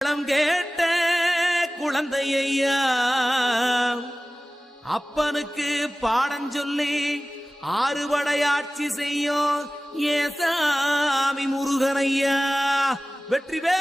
களம் கேட்ட குழந்தையா அப்பனுக்கு பாடம் சொல்லி ஆறுபடையாட்சி செய்யும் ஏசாமி முருகனையா வெற்றிவே